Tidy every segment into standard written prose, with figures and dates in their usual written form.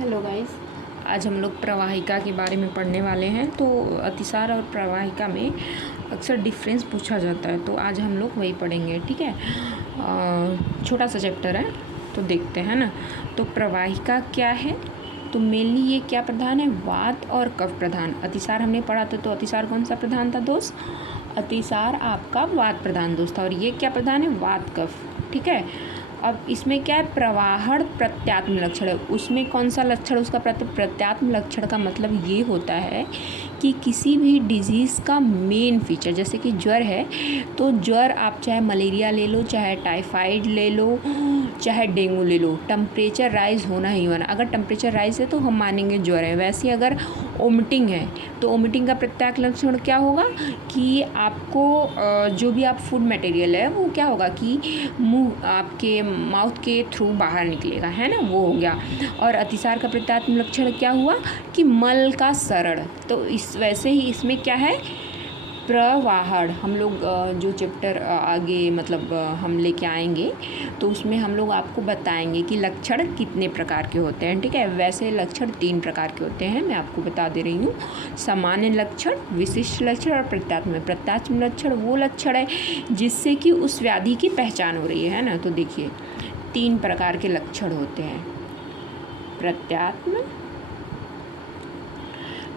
Hello guys, आज हम लोग प्रवाहिका के बारे में पढ़ने वाले हैं। तो अतिसार और प्रवाहिका में अक्सर डिफरेंस पूछा जाता है, तो आज हम लोग वही पढ़ेंगे। ठीक है, छोटा सा चैप्टर है तो देखते हैं ना। तो प्रवाहिका क्या है, तो मेनली ये क्या प्रधान है, वात और कफ प्रधान। अतिसार हमने पढ़ा था, तो अतिसार कौन सा प्रधान था दोस्त, अतिसार आपका वात प्रधान दोस्त था, और ये क्या प्रधान है, वात कफ। ठीक है, अब इसमें क्या है, प्रवाहण प्रत्यात्म लक्षण है। उसमें कौन सा लक्षण, उसका प्रत्यात्म लक्षण का मतलब ये होता है कि किसी भी डिजीज़ का मेन फीचर, जैसे कि ज्वर है तो ज्वर आप चाहे मलेरिया ले लो, चाहे टाइफाइड ले लो, चाहे डेंगू ले लो, टेम्परेचर राइज होना ही होना। अगर टेम्परेचर राइज है तो हम मानेंगे ज्वर है। वैसे अगर ओमिटिंग है तो ओमिटिंग का प्रत्यात्म लक्षण क्या होगा कि आपको जो भी आप फूड मटेरियल है वो क्या होगा कि मुंह आपके माउथ के थ्रू बाहर निकलेगा, है ना, वो हो गया। और अतिसार का प्रत्यात्म लक्षण क्या हुआ कि मल का सरण। तो इस वैसे ही इसमें क्या है, प्रवाहण। हम लोग जो चैप्टर आगे मतलब हम लेके आएंगे तो उसमें हम लोग आपको बताएंगे कि लक्षण कितने प्रकार के होते हैं। ठीक है, वैसे लक्षण 3 प्रकार के होते हैं, मैं आपको बता दे रही हूँ। सामान्य लक्षण, विशिष्ट लक्षण और प्रत्यात्म। प्रत्यात्म लक्षण वो लक्षण है जिससे कि उस व्याधि की पहचान हो रही है ना। तो देखिए 3 प्रकार के लक्षण होते हैं, प्रत्यात्म,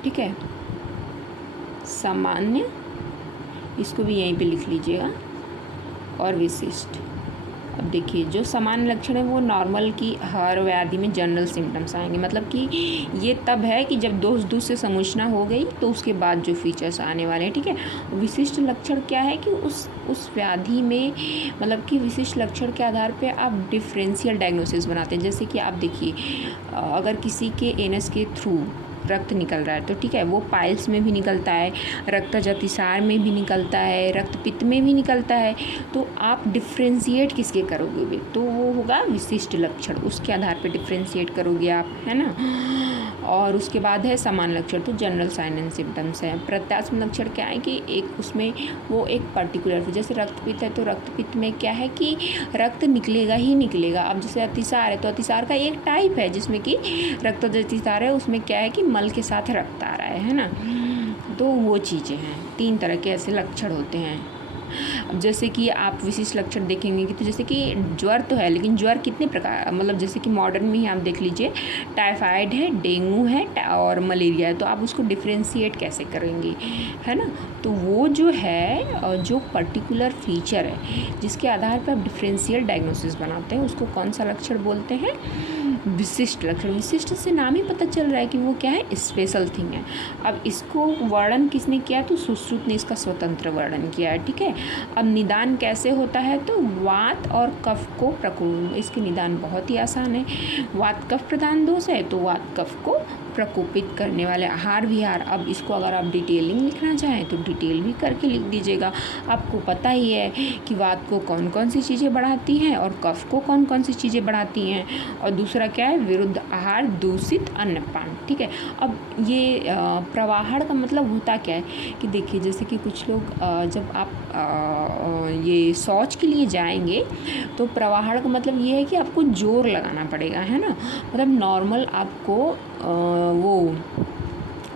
ठीक है, सामान्य, इसको भी यहीं पे लिख लीजिएगा, और विशिष्ट। अब देखिए जो सामान्य लक्षण है वो नॉर्मल की हर व्याधि में जनरल सिम्टम्स आएंगे, मतलब कि ये तब है कि जब दोष दूध से समूचना हो गई तो उसके बाद जो फीचर्स आने वाले हैं। ठीक है, विशिष्ट लक्षण क्या है कि उस व्याधि में मतलब कि विशिष्ट लक्षण के आधार पे आप डिफरेंशियल डायग्नोसिस बनाते हैं। जैसे कि आप देखिए अगर किसी के एनस के थ्रू रक्त निकल रहा है तो ठीक है, वो पाइल्स में भी निकलता है, रक्तज अतिसार में भी निकलता है, रक्तपित्त में भी निकलता है, तो आप डिफ्रेंशिएट किसके करोगे, तो वो होगा विशिष्ट लक्षण, उसके आधार पे डिफ्रेंशिएट करोगे आप, है ना। और उसके बाद है समान लक्षण, तो जनरल साइन एंड सिम्टम्स है। प्रत्यात्म लक्षण क्या है कि एक उसमें वो एक पर्टिकुलर, जैसे रक्तपित्त है तो रक्तपित्त में क्या है कि रक्त निकलेगा ही निकलेगा। अब जैसे अतिसार है तो अतिसार का एक टाइप है जिसमें कि रक्तज अतिसार है, उसमें क्या है कि मल के साथ रक्त आ रहा है ना। तो वो चीज़ें हैं, 3 तरह के ऐसे लक्षण होते हैं। अब जैसे कि आप विशिष्ट लक्षण देखेंगे कि तो जैसे कि ज्वर तो है, लेकिन ज्वर कितने प्रकार, मतलब जैसे कि मॉडर्न में ही आप देख लीजिए, टाइफाइड है, डेंगू है और मलेरिया है, तो आप उसको डिफ्रेंशिएट कैसे करेंगे, है ना। तो वो जो है जो पर्टिकुलर फीचर है जिसके आधार पर आप डिफरेंशियल डायग्नोसिस बनाते हैं उसको कौन सा लक्षण बोलते हैं, विशिष्ट लक्षण। विशिष्ट से नाम ही पता चल रहा है कि वो क्या है, स्पेशल थिंग है। अब इसको वर्णन किसने किया, तो सुश्रुत ने इसका स्वतंत्र वर्णन किया है। ठीक है, अब निदान कैसे होता है, तो वात और कफ को प्रकोप, इसके निदान बहुत ही आसान है। वात कफ प्रधान दोष है तो वात कफ को प्रकोपित करने वाले आहार विहार। अब इसको अगर आप डिटेलिंग लिखना चाहें तो डिटेल भी करके लिख दीजिएगा। आपको पता ही है कि वात को कौन कौन सी चीज़ें बढ़ाती हैं और कफ को कौन कौन सी चीज़ें बढ़ाती हैं। और दूसरा क्या है, विरुद्ध आहार, दूषित अन्नपान। ठीक है, अब ये प्रवाहण का मतलब होता क्या है कि देखिए जैसे कि कुछ लोग जब आप ये शौच के लिए जाएंगे तो प्रवाहण का मतलब ये है कि आपको जोर लगाना पड़ेगा, है ना। मतलब नॉर्मल आपको वो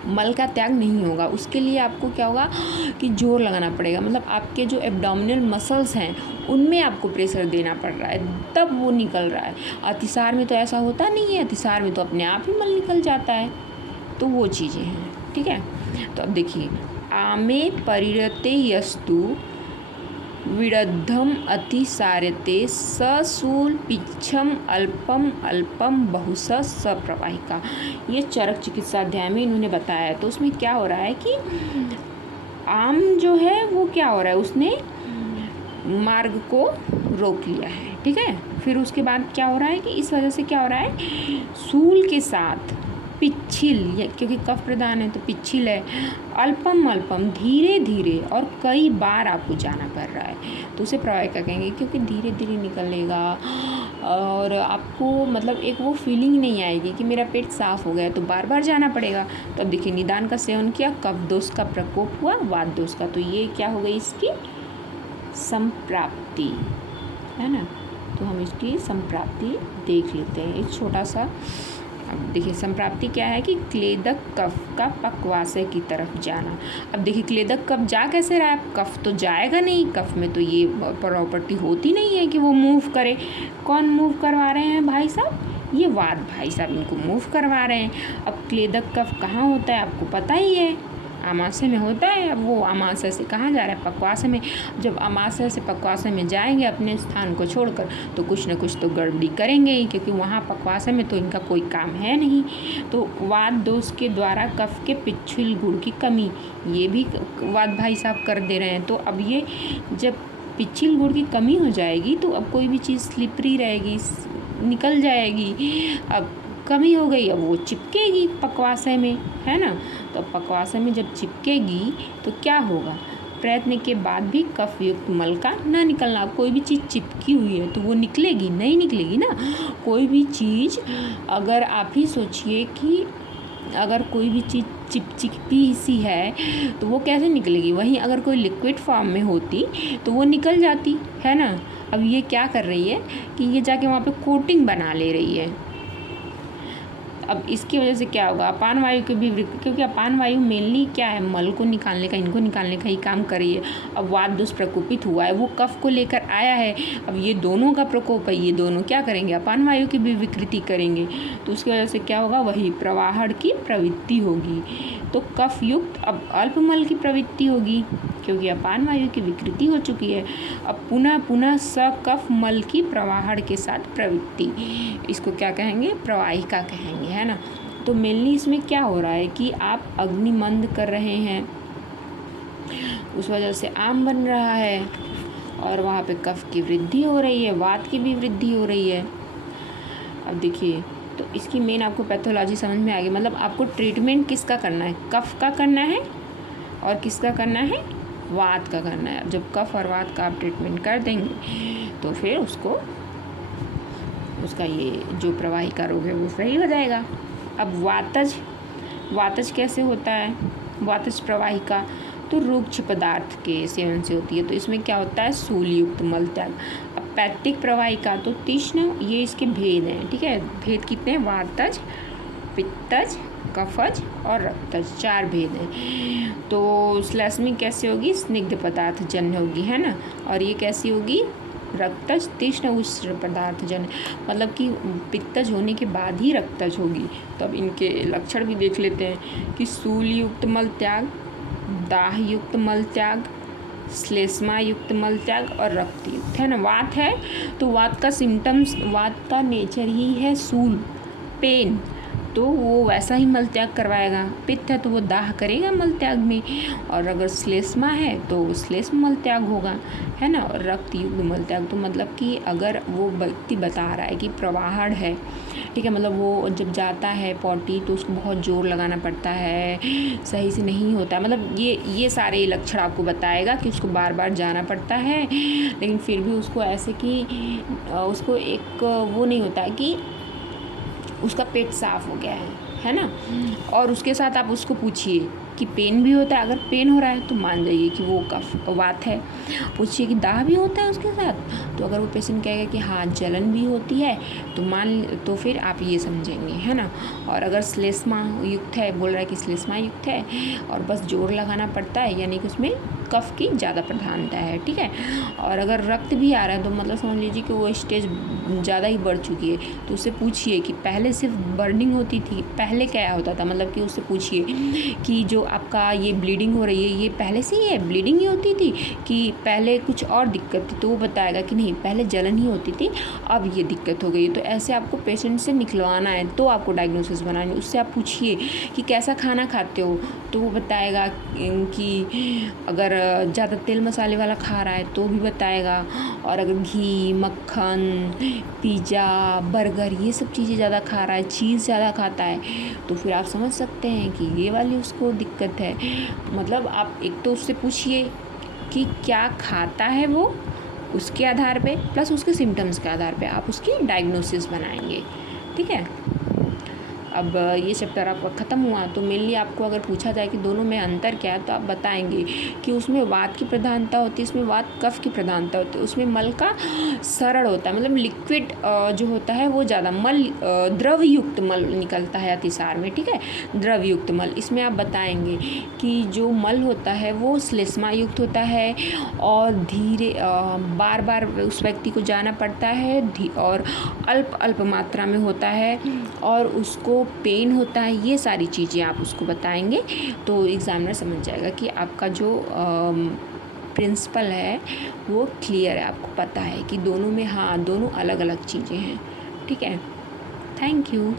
मल का त्याग नहीं होगा, उसके लिए आपको क्या होगा कि जोर लगाना पड़ेगा। मतलब आपके जो एब्डोमिनल मसल्स हैं उनमें आपको प्रेशर देना पड़ रहा है, तब वो निकल रहा है। अतिसार में तो ऐसा होता नहीं है, अतिसार में तो अपने आप ही मल निकल जाता है। तो वो चीज़ें हैं। ठीक है, तो अब देखिए आमे परिरते यस्तु विरुद्धम अतिसारते सशूल पिच्छम अल्पम अल्पम बहुश सप्रवाहिका। ये चरक चिकित्सा अध्याय में इन्होंने बताया है। तो उसमें क्या हो रहा है कि आम जो है वो क्या हो रहा है, उसने मार्ग को रोक लिया है। ठीक है, फिर उसके बाद क्या हो रहा है कि इस वजह से क्या हो रहा है, सूल के साथ पिच्छिल, क्योंकि कफ प्रधान है तो पिच्छिल है, अल्पम अल्पम, धीरे धीरे और कई बार आपको जाना पड़ रहा है, तो उसे प्रवाहिका कहेंगे, क्योंकि धीरे धीरे निकलेगा और आपको मतलब एक वो फीलिंग नहीं आएगी कि मेरा पेट साफ हो गया, तो बार बार जाना पड़ेगा। तो अब देखिए निदान का सेवन किया, कफ दोष का प्रकोप हुआ, वात दोष का, तो ये क्या हो गई, इसकी संप्राप्ति, है ना। तो हम इसकी संप्राप्ति देख लेते हैं, एक छोटा सा अब देखिए संप्राप्ति क्या है कि क्लेदक कफ का पक्वाशय की तरफ जाना। अब देखिए क्लेदक कफ जा कैसे रहा है, कफ तो जाएगा नहीं, कफ में तो ये प्रॉपर्टी होती नहीं है कि वो मूव करे। कौन मूव करवा रहे हैं भाई साहब, ये वात भाई साहब इनको मूव करवा रहे हैं। अब क्लेदक कफ कहाँ होता है आपको पता ही है, आमाशय में होता है। अब वो आमाशय से कहाँ जा रहा है, पक्वाशय में। जब आमाशय से पक्वाशय में जाएंगे अपने स्थान को छोड़कर तो कुछ न कुछ तो गड़बड़ी करेंगे ही, क्योंकि वहाँ पक्वाशय में तो इनका कोई काम है नहीं। तो वात दोष के द्वारा कफ के पिछुल गुण की कमी, ये भी वात भाई साहब कर दे रहे हैं। तो अब ये जब पिछिल गुण की कमी हो जाएगी तो अब कोई भी चीज़ स्लिपरी रहेगी, निकल जाएगी। अब कमी हो गई, अब वो चिपकेगी पक्वाशय में, है ना। तो पक्वाशय में जब चिपकेगी तो क्या होगा, प्रयत्न के बाद भी कफ युक्त मल का ना निकलना। कोई भी चीज़ चिपकी हुई है तो वो निकलेगी नहीं, निकलेगी ना। कोई भी चीज़ अगर आप ही सोचिए कि अगर कोई भी चीज़ चिपचिपी सी है तो वो कैसे निकलेगी, वहीं अगर कोई लिक्विड फॉर्म में होती तो वो निकल जाती, है ना। अब ये क्या कर रही है कि ये जाके वहाँ पे कोटिंग बना ले रही है। अब इसकी वजह से क्या होगा, अपान वायु के भी, क्योंकि अपान वायु मेनली क्या है, मल को निकालने का, इनको निकालने का ही काम कर रही है। अब वात दोष प्रकोपित हुआ है, वो कफ को लेकर आया है। अब ये दोनों का प्रकोप है, ये दोनों क्या करेंगे, अपान वायु की भी विकृति करेंगे। तो उसकी वजह से क्या होगा, वही प्रवाहण की प्रवृत्ति होगी। तो कफ युक्त अब अल्पमल की प्रवृत्ति होगी, क्योंकि अपान वायु की विकृति हो चुकी है। अब पुनः पुनः सकफ मल की प्रवाहण के साथ प्रवृत्ति, इसको क्या कहेंगे, प्रवाहिका कहेंगे, है ना। तो मेनली इसमें क्या हो रहा है कि आप अग्निमंद कर रहे हैं, उस वजह से आम बन रहा है और वहाँ पे कफ की वृद्धि हो रही है, वात की भी वृद्धि हो रही है। अब देखिए तो इसकी मेन आपको पैथोलॉजी समझ में आ गई। मतलब आपको ट्रीटमेंट किसका करना है, कफ का करना है और किसका करना है, वात का करना है। जब कफ और वात का आप ट्रीटमेंट कर देंगे तो फिर उसका ये जो प्रवाहिका रोग है वो सही हो जाएगा। अब वातज कैसे होता है, वातज प्रवाहिका तो रुक्ष पदार्थ के सेवन से होती है। तो इसमें क्या होता है, सूलयुक्त मल त्याग। अब पैक्टिक प्रवाहिका तो तीक्ष्ण, ये इसके भेद हैं, ठीक है। भेद कितने हैं, वातज, पित्तज, कफज और रक्तज, 4 भेद हैं। तो श्लेष्मिक कैसे होगी, स्निग्ध पदार्थ जन्य होगी, है ना। और ये कैसी होगी, रक्तज तीक्ष्ण उष्ण पदार्थ जन्य, मतलब कि पित्तज होने के बाद ही रक्तज होगी। तो अब इनके लक्षण भी देख लेते हैं कि सूलयुक्त मल त्याग, दाह युक्त मल त्याग, श्लेष्मा युक्त मल त्याग और रक्त युक्त, है ना। वात है तो वात का सिम्टम्स, वात का नेचर ही है सूल, पेन, तो वो वैसा ही मल त्याग करवाएगा। पित्त है तो वो दाह करेगा मल त्याग में, और अगर श्लेष्मा है तो श्लेष्म मल त्याग होगा, है ना। और रक्त युक्त मल त्याग तो मतलब कि अगर वो व्यक्ति बता रहा है कि प्रवाहण है, ठीक है, मतलब वो जब जाता है पॉटी तो उसको बहुत जोर लगाना पड़ता है, सही से नहीं होता, मतलब ये सारे लक्षण आपको बताएगा कि उसको बार बार जाना पड़ता है, लेकिन फिर भी उसको ऐसे कि उसको एक वो नहीं होता कि उसका पेट साफ हो गया है ना। और उसके साथ आप उसको पूछिए कि पेन भी होता है, अगर पेन हो रहा है तो मान जाइए कि वो कफ वात है। पूछिए कि दाह भी होता है उसके साथ, तो अगर वो पेशेंट कहेगा कि हाँ जलन भी होती है तो फिर आप ये समझेंगे, है ना। और अगर श्लेष्मा युक्त है, बोल रहा है कि श्लेष्मा युक्त है और बस जोर लगाना पड़ता है, यानी कि उसमें कफ की ज़्यादा प्रधानता है, ठीक है। और अगर रक्त भी आ रहा है तो मतलब समझ लीजिए कि वो स्टेज ज़्यादा ही बढ़ चुकी है। तो उससे पूछिए कि पहले सिर्फ बर्निंग होती थी, पहले क्या होता था, मतलब कि उससे पूछिए कि जो आपका ये ब्लीडिंग हो रही है ये पहले से ही है, ब्लीडिंग ही होती थी कि पहले कुछ और दिक्कत थी, तो वो बताएगा कि नहीं पहले जलन ही होती थी, अब ये दिक्कत हो गई। तो ऐसे आपको पेशेंट से निकलवाना है तो आपको डायग्नोसिस बनानी है। उससे आप पूछिए कि कैसा खाना खाते हो, तो वो बताएगा कि अगर ज़्यादा तेल मसाले वाला खा रहा है तो भी बताएगा, और अगर घी, मक्खन, पिज़्ज़ा, बर्गर ये सब चीज़ें ज़्यादा खा रहा है, चीज़ ज़्यादा खाता है, तो फिर आप समझ सकते हैं कि ये वाली उसको दिक्कत है। मतलब आप एक तो उससे पूछिए कि क्या खाता है वो, उसके आधार पे प्लस उसके सिम्टम्स के आधार पे आप उसकी डायग्नोसिस बनाएंगे, ठीक है। अब ये चैप्टर आपका ख़त्म हुआ तो मेनली आपको अगर पूछा जाए कि दोनों में अंतर क्या है तो आप बताएंगे कि उसमें वात की प्रधानता होती है, इसमें वात कफ की प्रधानता होती है। उसमें मल का सरल होता है, मतलब लिक्विड जो होता है वो ज़्यादा मल द्रव युक्त मल निकलता है अतिसार में, ठीक है, द्रव युक्त मल। इसमें आप बताएंगे कि जो मल होता है वो श्लेष्मा युक्त होता है और धीरे बार बार उस व्यक्ति को जाना पड़ता है और अल्प मात्रा में होता है और उसको पेन होता है। ये सारी चीज़ें आप उसको बताएंगे तो एग्ज़ामिनर समझ जाएगा कि आपका जो प्रिंसिपल है वो क्लियर है, आपको पता है कि दोनों में हाँ दोनों अलग अलग चीज़ें हैं, ठीक है। Thank you.